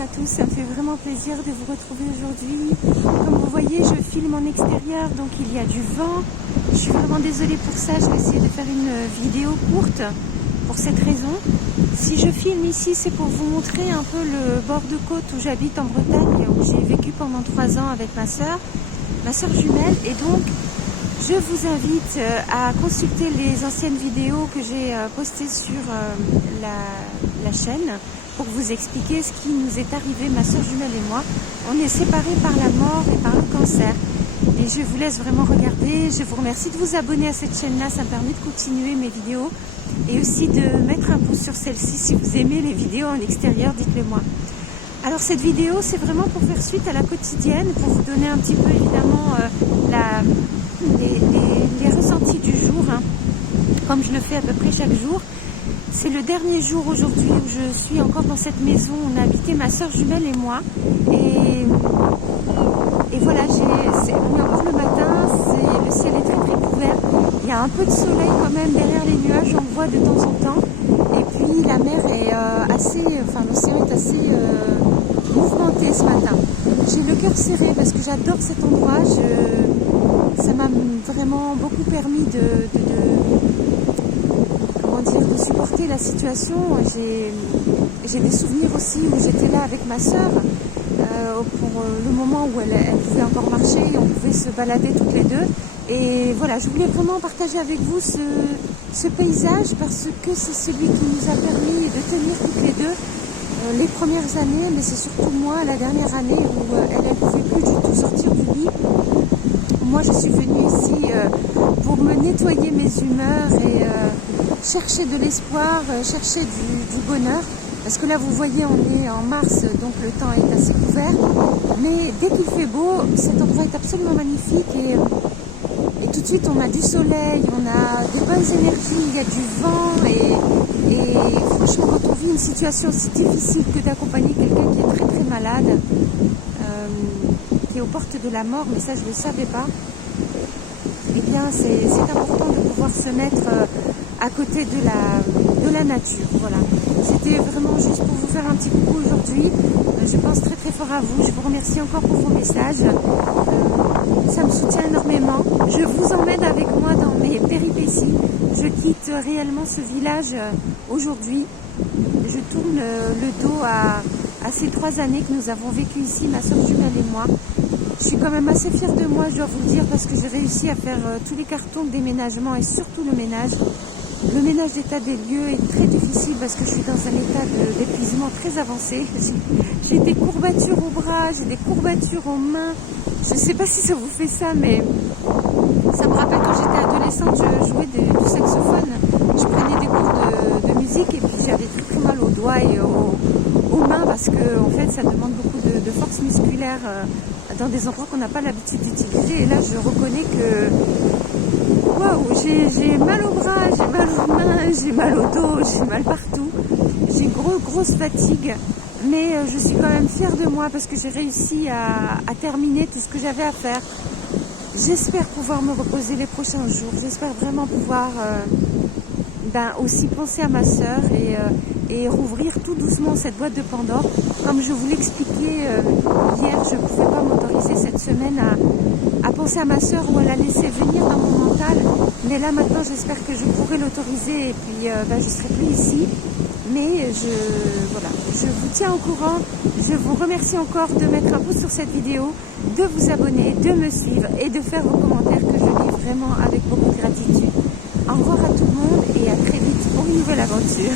à tous, ça me fait vraiment plaisir de vous retrouver aujourd'hui. Comme vous voyez, je filme en extérieur, donc il y a du vent. Je suis vraiment désolée pour ça, je vais essayer de faire une vidéo courte pour cette raison. Si je filme ici, c'est pour vous montrer un peu le bord de côte où j'habite en Bretagne, où j'ai vécu pendant 3 ans avec ma soeur jumelle. Et donc, je vous invite à consulter les anciennes vidéos que j'ai postées sur la chaîne pour vous expliquer ce qui nous est arrivé, ma soeur jumelle et moi. On est séparés par la mort et par le cancer. Et je vous laisse vraiment regarder. Je vous remercie de vous abonner à cette chaîne-là, ça me permet de continuer mes vidéos. Et aussi de mettre un pouce sur celle-ci si vous aimez les vidéos en extérieur, dites-le moi. Alors cette vidéo, c'est vraiment pour faire suite à la quotidienne, pour vous donner un petit peu évidemment les ressentis du jour, hein, comme je le fais à peu près chaque jour. C'est le dernier jour aujourd'hui où je suis encore dans cette maison. On a habité ma soeur jumelle et moi. Et voilà, on est encore le matin, le ciel est très très couvert. Il y a un peu de soleil quand même derrière les nuages, on le voit de temps en temps. Et puis la mer est l'océan est assez mouvementé ce matin. J'ai le cœur serré parce que j'adore cet endroit. Ça m'a vraiment beaucoup permis de supporter la situation. J'ai des souvenirs aussi où j'étais là avec ma soeur pour le moment où elle pouvait encore marcher, on pouvait se balader toutes les deux. Et voilà, je voulais vraiment partager avec vous ce paysage parce que c'est celui qui nous a permis de tenir toutes les deux les premières années, mais c'est surtout moi, la dernière année où elle ne pouvait plus du tout sortir du lit. Moi, je suis venue ici pour me nettoyer mes humeurs et chercher de l'espoir, chercher du bonheur. Parce que là, vous voyez, on est en mars, donc le temps est assez couvert. Mais dès qu'il fait beau, cet endroit est absolument magnifique. Et tout de suite, on a du soleil, on a des bonnes énergies, il y a du vent. Et franchement, quand on vit une situation aussi difficile que d'accompagner quelqu'un qui est très très malade, qui est aux portes de la mort, mais ça, je ne le savais pas, eh bien, c'est important de pouvoir se mettre à côté de la nature. Voilà. C'était vraiment juste pour vous faire un petit coucou aujourd'hui. Je pense très très fort à vous. Je vous remercie encore pour vos messages. Ça me soutient énormément. Je vous emmène avec moi dans mes péripéties. Je quitte réellement ce village aujourd'hui. Je tourne le dos à ces 3 années que nous avons vécu ici, ma soeur jumelle et moi. Je suis quand même assez fière de moi, je dois vous le dire, parce que j'ai réussi à faire tous les cartons de déménagement et surtout le ménage. Le ménage d'état des lieux est très difficile parce que je suis dans un état d'épuisement très avancé. J'ai des courbatures aux bras, j'ai des courbatures aux mains. Je ne sais pas si ça vous fait ça, mais ça me rappelle quand j'étais adolescente, je jouais du saxophone. Je prenais des cours de musique et puis j'avais très très mal aux doigts et aux mains parce que en fait ça demande beaucoup de force musculaire dans des endroits qu'on n'a pas l'habitude d'utiliser. Et là je reconnais que waouh, j'ai mal aux bras, j'ai mal aux mains, j'ai mal au dos, j'ai mal partout. J'ai grosse fatigue, mais je suis quand même fière de moi parce que j'ai réussi à terminer tout ce que j'avais à faire. J'espère pouvoir me reposer les prochains jours. J'espère vraiment pouvoir aussi penser à ma soeur et rouvrir tout doucement cette boîte de Pandore. Comme je vous l'expliquais hier, je ne pouvais pas m'autoriser cette semaine à penser à ma soeur ou à la laisser venir dans mon mental. Mais là maintenant, j'espère que je pourrai l'autoriser et puis je ne serai plus ici. Mais je vous tiens au courant. Je vous remercie encore de mettre un pouce sur cette vidéo, de vous abonner, de me suivre et de faire vos commentaires que je lis vraiment avec beaucoup de gratitude. Au revoir à tout le monde et à très vite pour une nouvelle aventure.